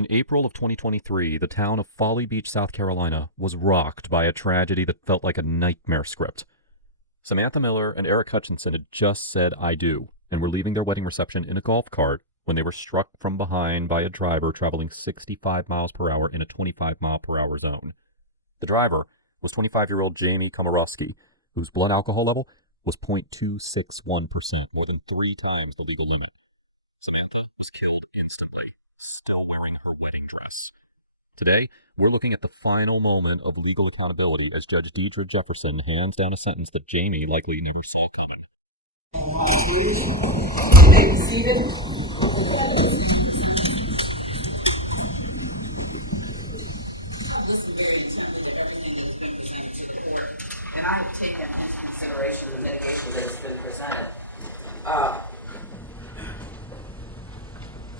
In April of 2023, the town of Folly Beach, South Carolina, was rocked by a tragedy that felt like a nightmare script. Samantha Miller and Eric Hutchinson had just said "I do" and were leaving their wedding reception in a golf cart when they were struck from behind by a driver traveling 65 miles per hour in a 25-mile-per-hour zone. The driver was 25-year-old Jamie Komorowski, whose blood alcohol level was 0.261%, more than 3 times the legal limit. Samantha was killed instantly, still wearing her wedding dress. Today, we're looking at the final moment of legal accountability as Judge Deidre Jefferson hands down a sentence that Jamie likely never saw coming. And I have taken into consideration the mitigation that has been presented.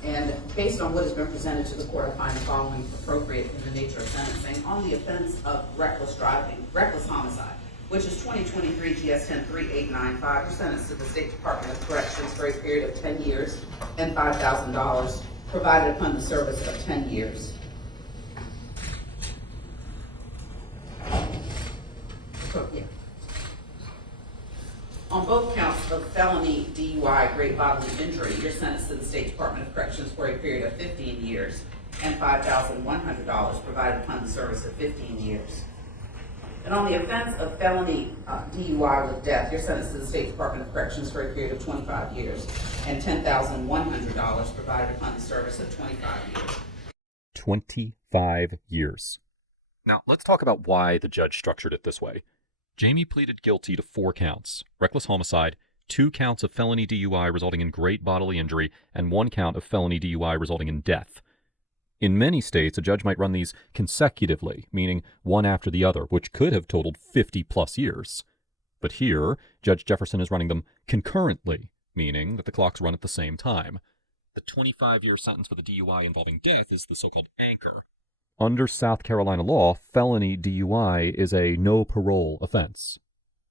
And based on what has been presented to the court, I find the following appropriate in the nature of sentencing. On the offense of reckless driving, reckless homicide, which is 2023 GS 103895, you're sentenced to the State Department of Corrections for a period of 10 years and $5,000 provided upon the service of 10 years. Yeah. On both counts of felony DUI, great bodily injury, you're sentenced to the State Department of Corrections for a period of 15 years and $5,100 provided upon the service of 15 years. And on the offense of felony DUI with death, you're sentenced to the State Department of Corrections for a period of 25 years and $10,100 provided upon the service of 25 years. 25 years. Now, let's talk about why the judge structured it this way. Jamie pleaded guilty to 4 counts: reckless homicide, 2 counts of felony DUI resulting in great bodily injury, and 1 count of felony DUI resulting in death. In many states, a judge might run these consecutively, meaning one after the other, which could have totaled 50-plus years. But here, Judge Jefferson is running them concurrently, meaning that the clocks run at the same time. The 25-year sentence for the DUI involving death is the so-called anchor. Under South Carolina law, felony DUI is a no-parole offense.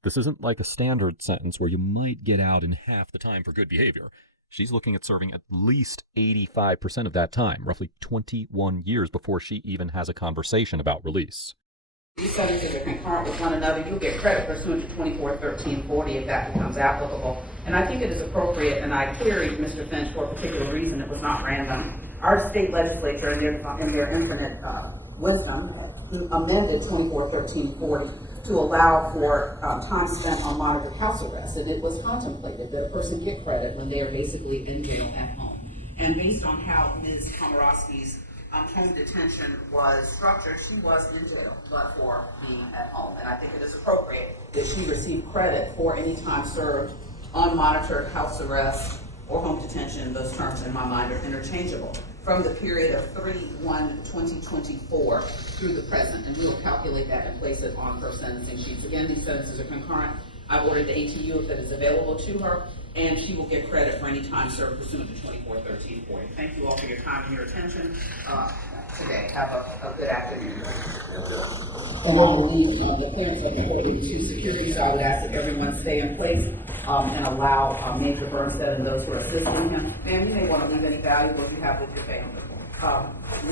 This isn't like a standard sentence where you might get out in half the time for good behavior. She's looking at serving at least 85% of that time, roughly 21 years before she even has a conversation about release. These sentences are concurrent with one another. You'll get credit pursuant to 241340 if that becomes applicable. And I think it is appropriate, and I queried Mr. Finch for a particular reason. It was not random. Our state legislature, in their infinite wisdom, amended 241340 to allow for time spent on monitored house arrest. And it was contemplated that a person get credit when they are basically in jail at home. And based on how Ms. Komorowski's home detention was structured, she was in jail, but for being at home. And I think it is appropriate that she receive credit for any time served on monitored house arrest or home detention. Those terms in my mind are interchangeable, from the period of 3/1/2024 through the present. And we will calculate that and place it on her sentencing sheets. Again, these sentences are concurrent. I've ordered the ATU if it is available to her, and she will get credit for any time served pursuant to 241340. Thank you all for your time and your attention today. Have a good afternoon. And I believe the parents of the court with 2 security, so I would ask that everyone stay in place and allow Major Bernstead and those who are assisting him. Ma'am, you may want to leave any valuables you have with your family.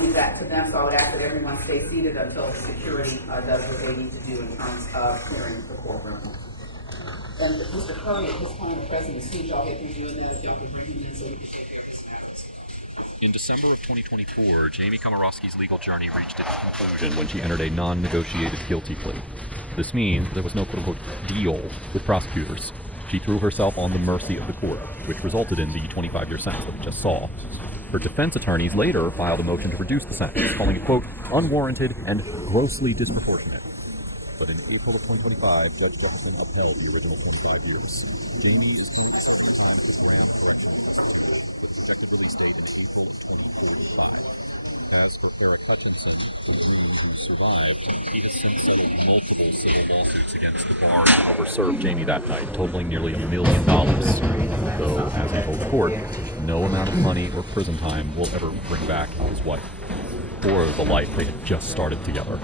Leave that to them, so I would ask that everyone stay seated until the security does what they need to do in terms of clearing the courtroom. And Mr. Curry, at this time, the president's speech, I'll get through doing that if y'all can bring him in so we can take care of his matters. In December of 2024, Jamie Komorowski's legal journey reached its conclusion when she entered a non-negotiated guilty plea. This means there was no quote-unquote deal with prosecutors. She threw herself on the mercy of the court, which resulted in the 25-year sentence that we just saw. Her defense attorneys later filed a motion to reduce the sentence, calling it, quote, unwarranted and grossly disproportionate. But in April of 2025, Judge Jefferson upheld the original 25 years. Jamie is currently serving time for ground correctional facility, with projected release date in April of 2045. As for Eric Hutchinson, from whom he survived, he has since settled multiple civil lawsuits against the bar who overserved Jamie that night, totaling nearly $1 million. Though, as he told court, no amount of money or prison time will ever bring back his wife, or the life they had just started together.